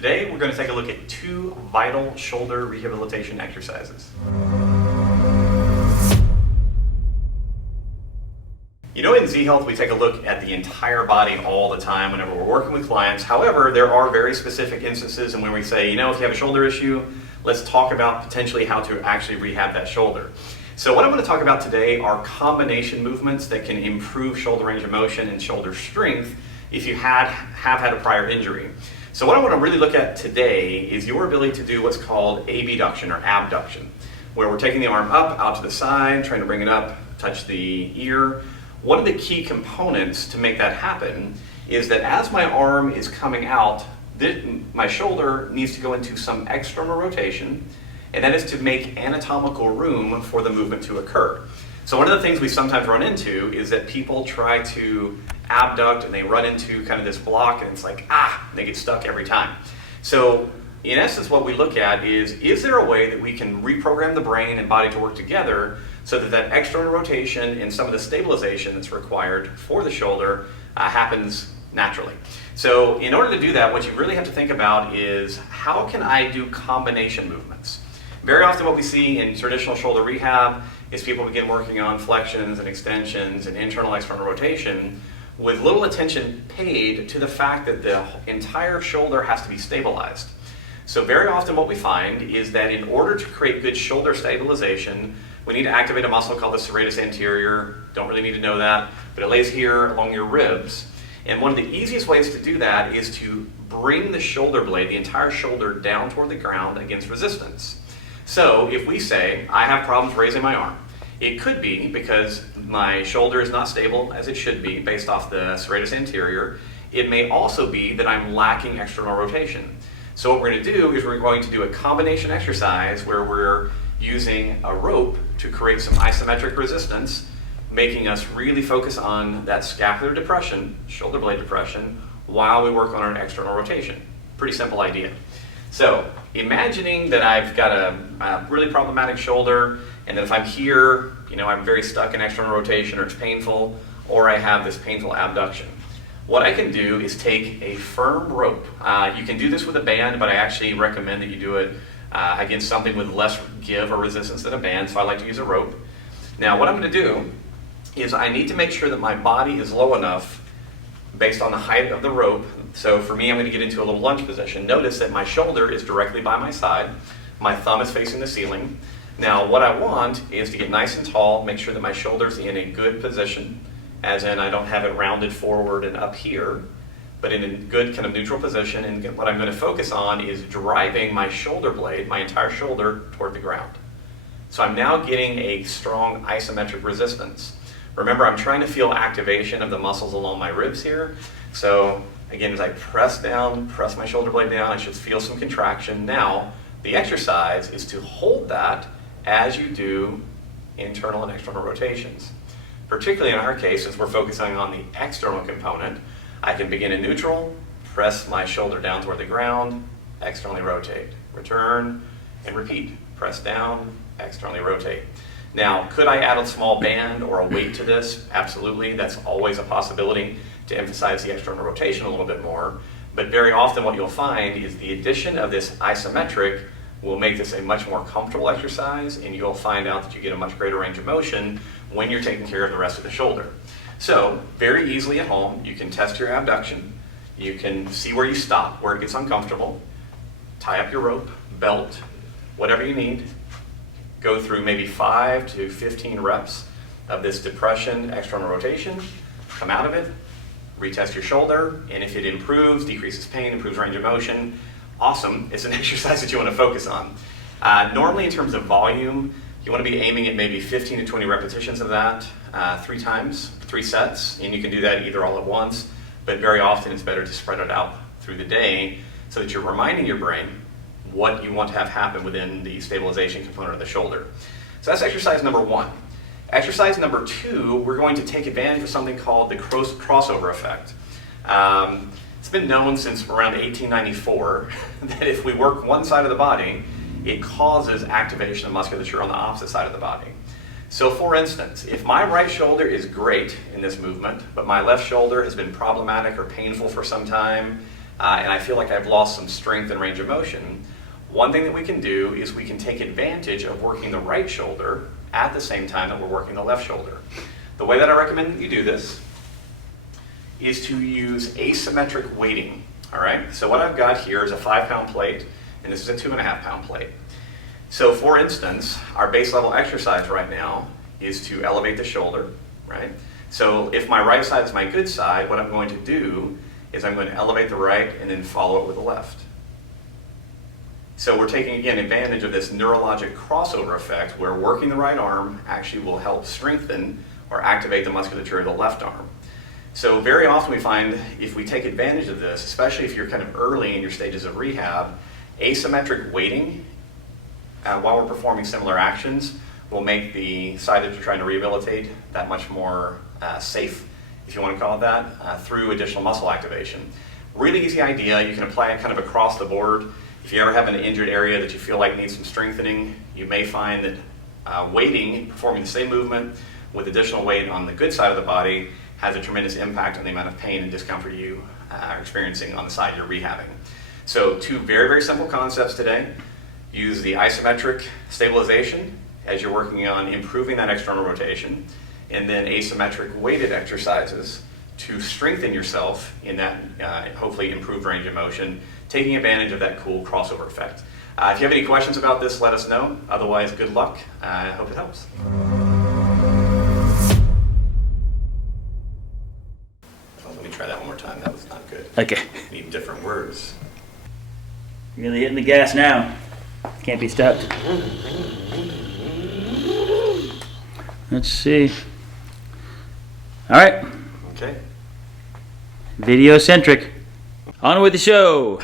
Today we're going to take a look at two vital shoulder rehabilitation exercises. You know, in Z-Health we take a look at the entire body all the time whenever we're working with clients. However, there are very specific instances and when we say, you know, if you have a shoulder issue, let's talk about potentially how to actually rehab that shoulder. So what I'm going to talk about today are combination movements that can improve shoulder range of motion and shoulder strength if you have had a prior injury. So what I want to really look at today is your ability to do what's called abduction or abduction, where we're taking the arm up, out to the side, trying to bring it up, touch the ear. One of the key components to make that happen is that as my arm is coming out, my shoulder needs to go into some external rotation, and that is to make anatomical room for the movement to occur. So one of the things we sometimes run into is that people try to abduct and they run into kind of this block and it's like, they get stuck every time. So in essence, what we look at is there a way that we can reprogram the brain and body to work together so that that external rotation and some of the stabilization that's required for the shoulder happens naturally. So in order to do that, what you really have to think about is how can I do combination movements? Very often what we see in traditional shoulder rehab is people begin working on flexions and extensions and internal external rotation with little attention paid to the fact that the entire shoulder has to be stabilized. So very often what we find is that in order to create good shoulder stabilization, we need to activate a muscle called the serratus anterior. Don't really need to know that, but it lays here along your ribs. And one of the easiest ways to do that is to bring the shoulder blade, the entire shoulder, down toward the ground against resistance. So if we say, I have problems raising my arm, it could be because my shoulder is not stable as it should be based off the serratus anterior. It may also be that I'm lacking external rotation. So what we're going to do is we're going to do a combination exercise where we're using a rope to create some isometric resistance, making us really focus on that scapular depression, shoulder blade depression, while we work on our external rotation. Pretty simple idea. So imagining that I've got a really problematic shoulder, and that if I'm here, you know, I'm very stuck in external rotation or it's painful, or I have this painful abduction. What I can do is take a firm rope. You can do this with a band, but I actually recommend that you do it against something with less give or resistance than a band, so I like to use a rope. Now what I'm going to do is I need to make sure that my body is low enough based on the height of the rope. So for me, I'm going to get into a little lunge position. Notice that my shoulder is directly by my side. My thumb is facing the ceiling. Now what I want is to get nice and tall, make sure that my shoulder's in a good position, as in I don't have it rounded forward and up here, but in a good kind of neutral position. And what I'm going to focus on is driving my shoulder blade, my entire shoulder, toward the ground. So I'm now getting a strong isometric resistance. Remember, I'm trying to feel activation of the muscles along my ribs here. So again, as I press down, press my shoulder blade down, I should feel some contraction. Now, the exercise is to hold that as you do internal and external rotations. Particularly in our case, since we're focusing on the external component, I can begin in neutral, press my shoulder down toward the ground, externally rotate, return, and repeat. Press down, externally rotate. Now, could I add a small band or a weight to this? Absolutely, that's always a possibility to emphasize the external rotation a little bit more. But very often what you'll find is the addition of this isometric will make this a much more comfortable exercise, and you'll find out that you get a much greater range of motion when you're taking care of the rest of the shoulder. So, very easily at home, you can test your abduction. You can see where you stop, where it gets uncomfortable. Tie up your rope, belt, whatever you need. Go through maybe 5 to 15 reps of this depression, external rotation. Come out of it, retest your shoulder, and if it improves, decreases pain, improves range of motion, awesome. It's an exercise that you want to focus on. Normally in terms of volume, you want to be aiming at maybe 15 to 20 repetitions of that 3 times, 3 sets, and you can do that either all at once, but very often it's better to spread it out through the day so that you're reminding your brain what you want to have happen within the stabilization component of the shoulder. So that's exercise number 1. Exercise number 2, we're going to take advantage of something called the crossover effect. It's been known since around 1894 that if we work one side of the body, it causes activation of musculature on the opposite side of the body. So for instance, if my right shoulder is great in this movement, but my left shoulder has been problematic or painful for some time, and I feel like I've lost some strength and range of motion, one thing that we can do is we can take advantage of working the right shoulder at the same time that we're working the left shoulder. The way that I recommend that you do this is to use asymmetric weighting. All right, so what I've got here is a 5-pound plate, and this is a 2.5-pound plate. So for instance, our base level exercise right now is to elevate the shoulder, right? So if my right side is my good side, what I'm going to do is I'm going to elevate the right and then follow it with the left. So we're taking, again, advantage of this neurologic crossover effect where working the right arm actually will help strengthen or activate the musculature of the left arm. So very often we find if we take advantage of this, especially if you're kind of early in your stages of rehab, asymmetric weighting while we're performing similar actions will make the side that you're trying to rehabilitate that much more safe, if you want to call it that, through additional muscle activation. Really easy idea. You can apply it kind of across the board. If you ever have an injured area that you feel like needs some strengthening, you may find that weighting, performing the same movement with additional weight on the good side of the body has a tremendous impact on the amount of pain and discomfort you are experiencing on the side you're rehabbing. So 2 very, very simple concepts today. Use the isometric stabilization as you're working on improving that external rotation, and then asymmetric weighted exercises to strengthen yourself in that hopefully improved range of motion, taking advantage of that cool crossover effect. If you have any questions about this, let us know. Otherwise, good luck. I hope it helps. Oh, let me try that one more time. That was not good. Okay. Need different words. Really hitting the gas now. Can't be stopped. Let's see. All right. Okay. Video centric. On with the show.